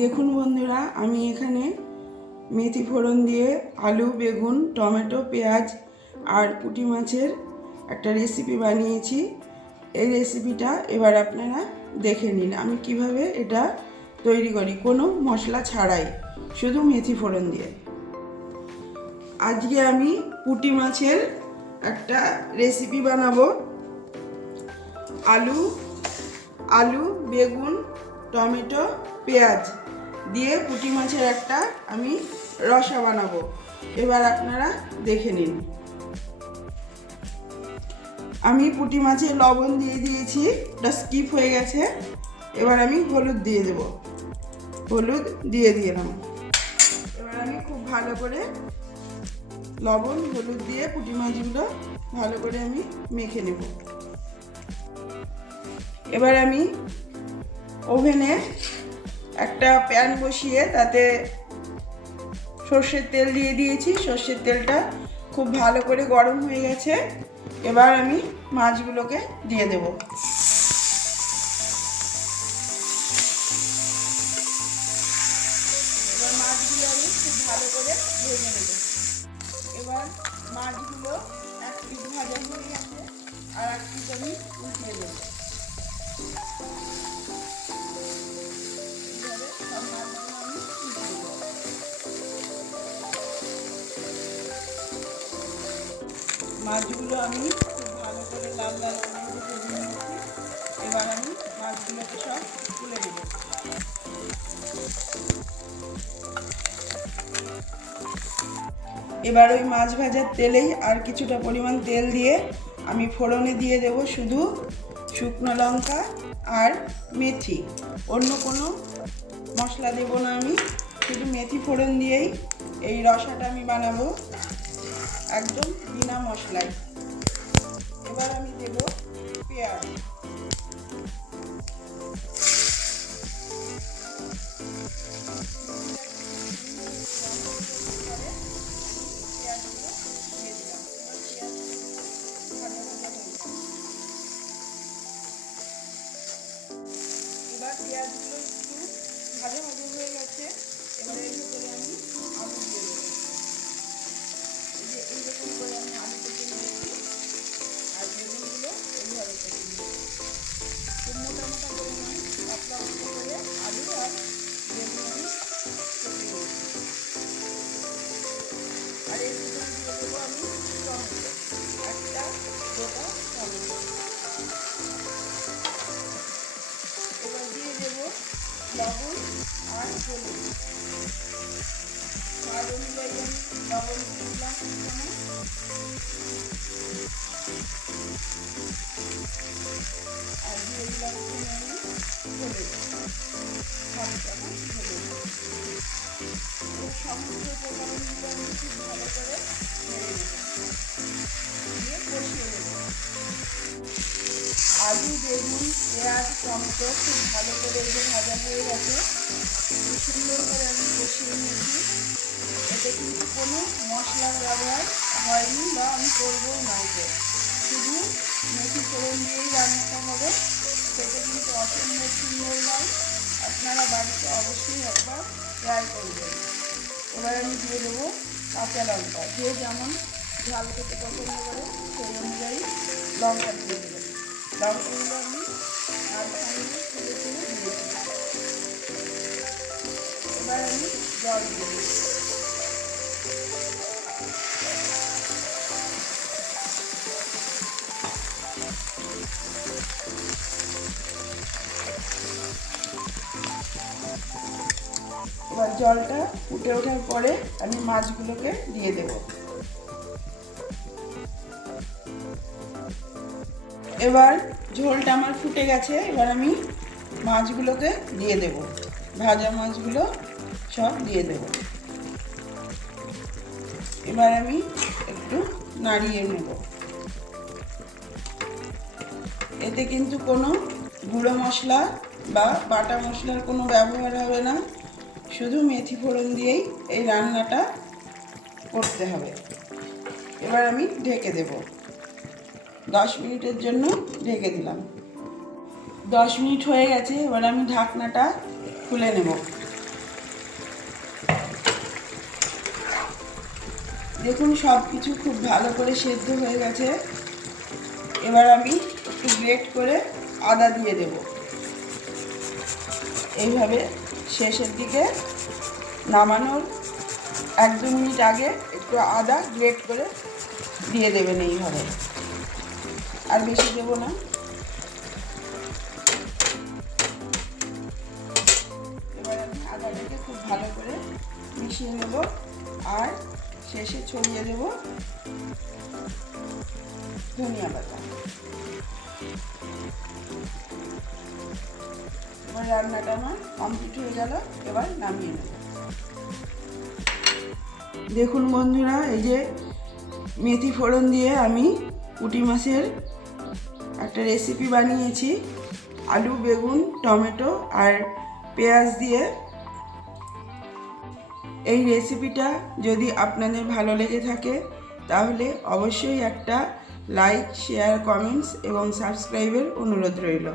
দেখুন বন্ধুরা, আমি এখানে মেথি ফোড়ন দিয়ে আলু, বেগুন, টমেটো, পেঁয়াজ আর পুঁটি মাছের একটা রেসিপি বানিয়েছি। এই রেসিপিটা এবার আপনারা দেখে নিন, আমি কীভাবে এটা তৈরি করি। কোনো মশলা ছাড়াই, শুধু মেথি ফোড়ন দিয়ে। আজকে আমি পুঁটি মাছের একটা রেসিপি বানাবো। আলু আলু, বেগুন টমেটো, পেঁয়াজ দিয়ে পুঁটি মাছের একটা আমি রসা বানাবো। এবার আপনারা দেখে নিন। আমি পুঁটি মাছে লবণ দিয়ে দিয়েছি ওটা স্কিপ হয়ে গেছে। এবার আমি হলুদ দিয়ে দেব। হলুদ দিয়ে দিলাম। এবার আমি খুব ভালো করে লবণ, হলুদ দিয়ে পুঁটি মাছগুলো ভালো করে আমি মেখে নেব। এবার আমি ওভেনে একটা প্যান বসিয়ে তাতে সর্ষের তেল দিয়ে দিয়েছি। সর্ষের তেলটা খুব ভালো করে গরম হয়ে গেছে। এবার আমি মাছগুলোকে দিয়ে দেব। এবার মাছগুলো আমি খুব ভালো করে এবার মাছগুলো এক পিস ভাজা হয়ে গেছে। আর এক পিস আমি উঠিয়ে দেবো। মাছগুলো আমি খুব ভালো করে লাল লাল এবার আমি মাছগুলোকে সব তুলে দেবো এবার ওই মাছ ভাজার তেলেই আর কিছুটা পরিমাণ তেল দিয়ে আমি ফোড়নে দিয়ে দেব শুধু শুকনো লঙ্কা আর মেথি। অন্য কোনো মশলা দেব না আমি। শুধু মেথি ফোড়ন দিয়েই এই রসাটা আমি বানাবো। একদম বিনা মশলায়। এবার আমি দেব পেঁয়াজ। সমস্ত উপকরণগুলো আমি ভালো করে নেড়ে নেব দিয়ে আলু বেগুন পেঁয়াজ টমেটো খুব ভালো করে যে ভাজা হয়ে গেছে খুব সুন্দর করে আমি কষিয়ে নিয়েছি এতে কিন্তু কোনো মশলার ব্যবহার হয়নি বা আমি করব না শুধু মেথি ফোড়ন দিয়েই রান্নাটা হবে সেটা কিন্তু অসম্ভব সুন্দর নয় আপনারা বাড়িতে অবশ্যই একবার ট্রাই করবেন। এবার আমি দিয়ে দেবো কাঁচা লঙ্কা। যে যেমন ঝাল খেতে পছন্দ করে, সেই অনুযায়ী লঙ্কা দিয়ে দেবো। লঙ্কাগুলো আমি মাঝখানে তুলে তুলে দিয়েছি এবার আমি জল দিয়ে দেবো। জলটা ফুটে ওঠার পরে আমি মাছগুলোকে দিয়ে দেব। এবার ঝোলটা আমার ফুটে গেছে, এবার আমি মাছগুলোকে দিয়ে দেব। ভাজা মাছগুলো সব দিয়ে দেব। এবার আমি একটু নাড়িয়ে নেব। এতে কিন্তু কোনো গুঁড়ো মশলা বা বাটা মশলার কোনো ব্যবহার হবে না। শুধু মেথি ফোড়ন দিয়েই এই রান্নাটা করতে হবে। এবার আমি ঢেকে দেব। দশ মিনিটের জন্য ঢেকে দিলাম। দশ মিনিট হয়ে গেছে, এবার আমি ঢাকনাটা খুলে নেব। দেখুন সব কিছু খুব ভালো করে সেদ্ধ হয়ে গেছে। এবার আমি একটু গ্রেট করে আদা দিয়ে দেব। এইভাবে শেষের দিকে নামানোর এক দু মিনিট আগে একটু আদা গ্রেট করে দিয়ে দেবেন এইভাবে। আর বেশি দেবো না। এবার আমি আদাটাকে খুব ভালো করে মিশিয়ে নেব আর শেষে ছড়িয়ে দেব ধনিয়া পাতা। এবার রান্নাটা আমার কমপ্লিট হয়ে গেল, এবার নামিয়ে নেব। দেখুন বন্ধুরা, এই যে মেথি ফোড়ন দিয়ে আমি পুঁটি মাছের একটা রেসিপি বানিয়েছি। আলু, বেগুন, টমেটো আর পেঁয়াজ দিয়ে। এই রেসিপিটা যদি আপনাদের ভালো লেগে থাকে, তাহলে অবশ্যই একটা লাইক শেয়ার কমেন্টস এবং সাবস্ক্রাইবের অনুরোধ রইল।